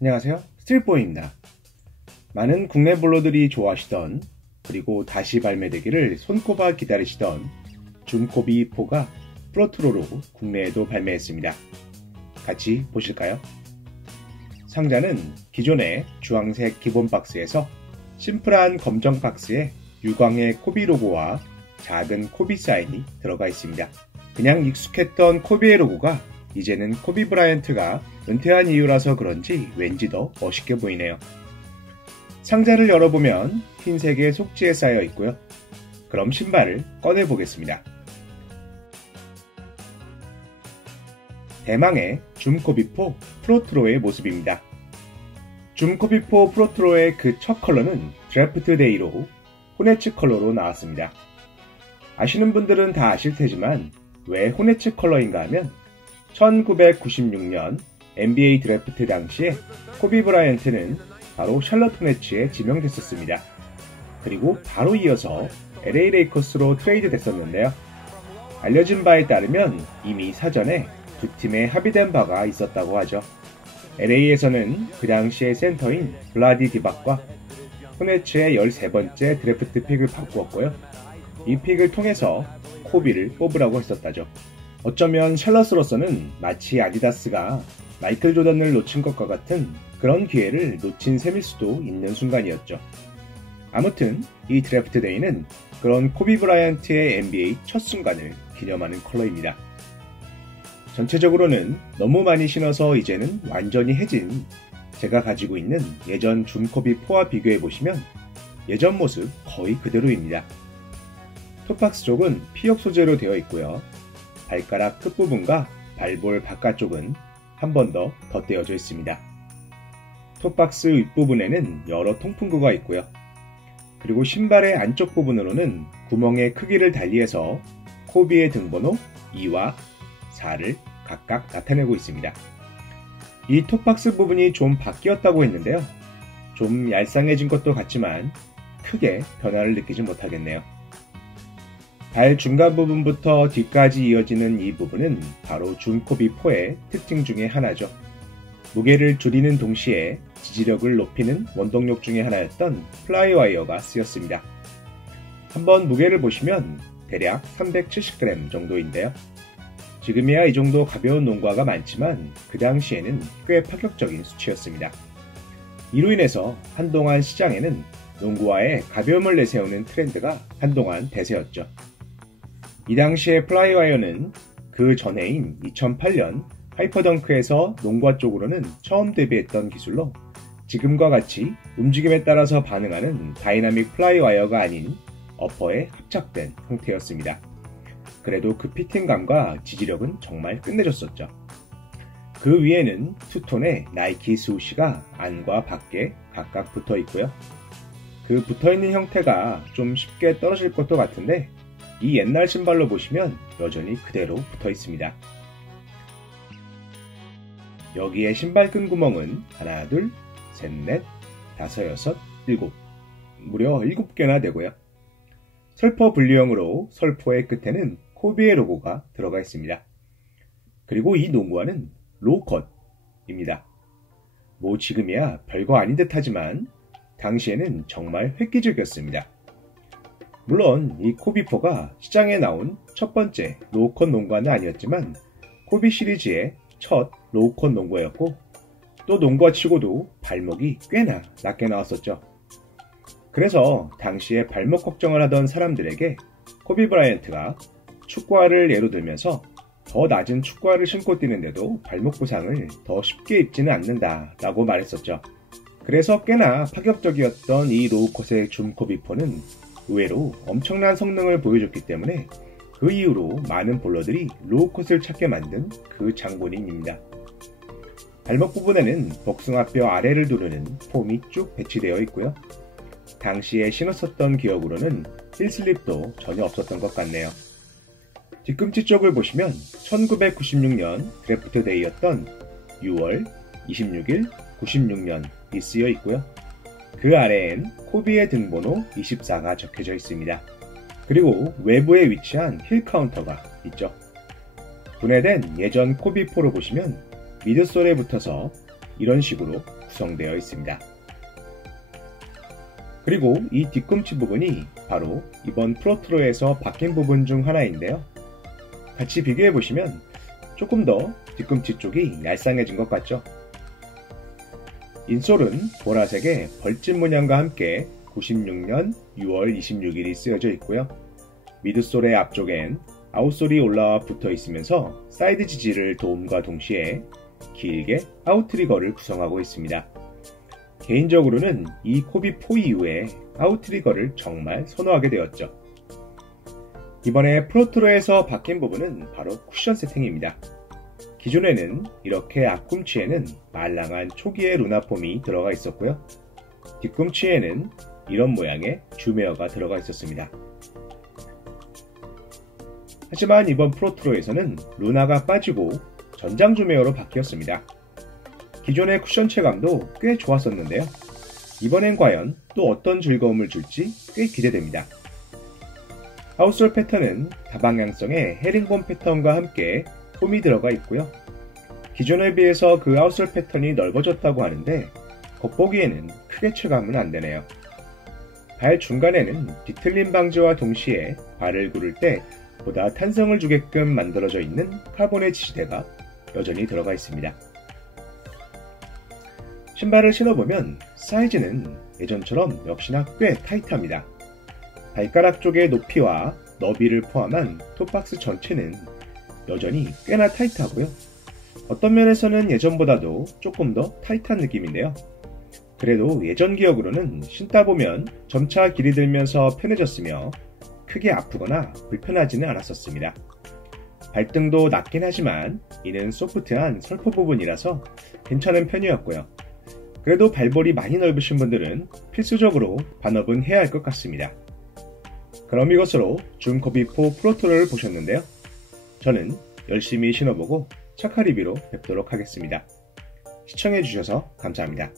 안녕하세요, 스트릿보이입니다. 많은 국내 블로들이 좋아하시던, 그리고 다시 발매되기를 손꼽아 기다리시던 줌코비 4가 프로트로로 국내에도 발매했습니다. 같이 보실까요? 상자는 기존의 주황색 기본 박스에서 심플한 검정 박스에 유광의 코비 로고와 작은 코비 사인이 들어가 있습니다. 그냥 익숙했던 코비의 로고가 이제는 코비 브라이언트가 은퇴한 이유라서 그런지 왠지 더 멋있게 보이네요. 상자를 열어보면 흰색의 속지에 쌓여 있고요. 그럼 신발을 꺼내 보겠습니다. 대망의 줌코비4 프로트로의 모습입니다. 줌코비4 프로트로의 그 첫 컬러는 드래프트 데이로 호네츠 컬러로 나왔습니다. 아시는 분들은 다 아실 테지만 왜 호네츠 컬러인가 하면 1996년 NBA 드래프트 당시에 코비 브라이언트는 바로 샬럿 호네츠에 지명됐었습니다. 그리고 바로 이어서 LA 레이커스로 트레이드 됐었는데요. 알려진 바에 따르면 이미 사전에 두 팀에 합의된 바가 있었다고 하죠. LA에서는 그 당시의 센터인 블라디 디박과 호네츠의 13번째 드래프트 픽을 바꾸었고요. 이 픽을 통해서 코비를 뽑으라고 했었다죠. 어쩌면 샬럿으로서는 마치 아디다스가 마이클 조던을 놓친 것과 같은 그런 기회를 놓친 셈일 수도 있는 순간이었죠. 아무튼 이 드래프트 데이는 그런 코비 브라이언트의 NBA 첫 순간을 기념하는 컬러입니다. 전체적으로는 너무 많이 신어서 이제는 완전히 해진 제가 가지고 있는 예전 줌코비4와 비교해보시면 예전 모습 거의 그대로입니다. 톱박스 쪽은 피혁 소재로 되어 있고요. 발가락 끝부분과 발볼 바깥쪽은 한 번 더 덧대어져 있습니다. 톱박스 윗부분에는 여러 통풍구가 있고요. 그리고 신발의 안쪽 부분으로는 구멍의 크기를 달리해서 코비의 등번호 2와 4를 각각 나타내고 있습니다. 이 톱박스 부분이 좀 바뀌었다고 했는데요. 좀 얄쌍해진 것도 같지만 크게 변화를 느끼지 못하겠네요. 발 중간 부분부터 뒤까지 이어지는 이 부분은 바로 줌코비4의 특징 중에 하나죠. 무게를 줄이는 동시에 지지력을 높이는 원동력 중에 하나였던 플라이와이어가 쓰였습니다. 한번 무게를 보시면 대략 370g 정도인데요. 지금이야 이 정도 가벼운 농구화가 많지만 그 당시에는 꽤 파격적인 수치였습니다. 이로 인해서 한동안 시장에는 농구화에 가벼움을 내세우는 트렌드가 한동안 대세였죠. 이 당시의 플라이와이어는 그 전해인 2008년 하이퍼덩크에서 농구화 쪽으로는 처음 데뷔했던 기술로 지금과 같이 움직임에 따라서 반응하는 다이나믹 플라이와이어가 아닌 어퍼에 합작된 형태였습니다. 그래도 그 피팅감과 지지력은 정말 끝내줬었죠. 그 위에는 투톤의 나이키 스우시가 안과 밖에 각각 붙어 있고요. 그 붙어있는 형태가 좀 쉽게 떨어질 것도 같은데 이 옛날 신발로 보시면 여전히 그대로 붙어 있습니다. 여기에 신발 끈 구멍은 하나, 둘, 셋, 넷, 다섯, 여섯, 일곱, 무려 7개나 되고요. 설포 분리형으로 설포의 끝에는 코비의 로고가 들어가 있습니다. 그리고 이 농구화는 로우컷입니다. 뭐 지금이야 별거 아닌 듯 하지만 당시에는 정말 획기적이었습니다. 물론 이 코비4가 시장에 나온 첫 번째 로우컷 농구화는 아니었지만 코비 시리즈의 첫 로우컷 농구화였고 또 농구화 치고도 발목이 꽤나 낮게 나왔었죠. 그래서 당시에 발목 걱정을 하던 사람들에게 코비 브라이언트가 축구화를 예로 들면서 더 낮은 축구화를 신고 뛰는데도 발목 부상을 더 쉽게 입지는 않는다 라고 말했었죠. 그래서 꽤나 파격적이었던 이 로우컷의 줌코비4는 의외로 엄청난 성능을 보여줬기 때문에 그 이후로 많은 볼러들이 로우컷을 찾게 만든 그 장본인입니다. 발목 부분에는 복숭아뼈 아래를 두르는 폼이 쭉 배치되어 있고요. 당시에 신었었던 기억으로는 힐슬립도 전혀 없었던 것 같네요. 뒤꿈치 쪽을 보시면 1996년 드래프트 데이였던 6월 26일 96년이 쓰여 있고요. 그 아래엔 코비의 등번호 24가 적혀져 있습니다. 그리고 외부에 위치한 힐 카운터가 있죠. 분해된 예전 코비4로 보시면 미드솔에 붙어서 이런 식으로 구성되어 있습니다. 그리고 이 뒤꿈치 부분이 바로 이번 프로트로에서 바뀐 부분 중 하나인데요. 같이 비교해 보시면 조금 더 뒤꿈치 쪽이 얄쌍해진 것 같죠? 인솔은 보라색의 벌집 문양과 함께 96년 6월 26일이 쓰여져 있고요. 미드솔의 앞쪽엔 아웃솔이 올라와 붙어 있으면서 사이드 지지를 도움과 동시에 길게 아웃트리거를 구성하고 있습니다. 개인적으로는 이 코비4 이후에 아웃트리거를 정말 선호하게 되었죠. 이번에 프로트로에서 바뀐 부분은 바로 쿠션 세팅입니다. 기존에는 이렇게 앞꿈치에는 말랑한 초기의 루나폼이 들어가 있었고요. 뒤꿈치에는 이런 모양의 줌웨어가 들어가 있었습니다. 하지만 이번 프로트로에서는 루나가 빠지고 전장 줌웨어로 바뀌었습니다. 기존의 쿠션 체감도 꽤 좋았었는데요. 이번엔 과연 또 어떤 즐거움을 줄지 꽤 기대됩니다. 아웃솔 패턴은 다방향성의 헤링본 패턴과 함께 폼이 들어가 있고요. 기존에 비해서 그 아웃솔 패턴이 넓어졌다고 하는데 겉보기에는 크게 체감은 안되네요. 발 중간에는 뒤틀림 방지와 동시에 발을 구를 때 보다 탄성을 주게끔 만들어져 있는 카본의 지지대가 여전히 들어가 있습니다. 신발을 신어보면 사이즈는 예전처럼 역시나 꽤 타이트합니다. 발가락 쪽의 높이와 너비를 포함한 톱박스 전체는 여전히 꽤나 타이트하고요. 어떤 면에서는 예전보다도 조금 더 타이트한 느낌인데요. 그래도 예전 기억으로는 신다 보면 점차 길이 들면서 편해졌으며 크게 아프거나 불편하지는 않았었습니다. 발등도 낮긴 하지만 이는 소프트한 설포 부분이라서 괜찮은 편이었고요. 그래도 발볼이 많이 넓으신 분들은 필수적으로 반업은 해야 할 것 같습니다. 그럼 이것으로 줌코비4 프로토를 보셨는데요. 저는 열심히 신어보고 착화 리뷰로 뵙도록 하겠습니다. 시청해주셔서 감사합니다.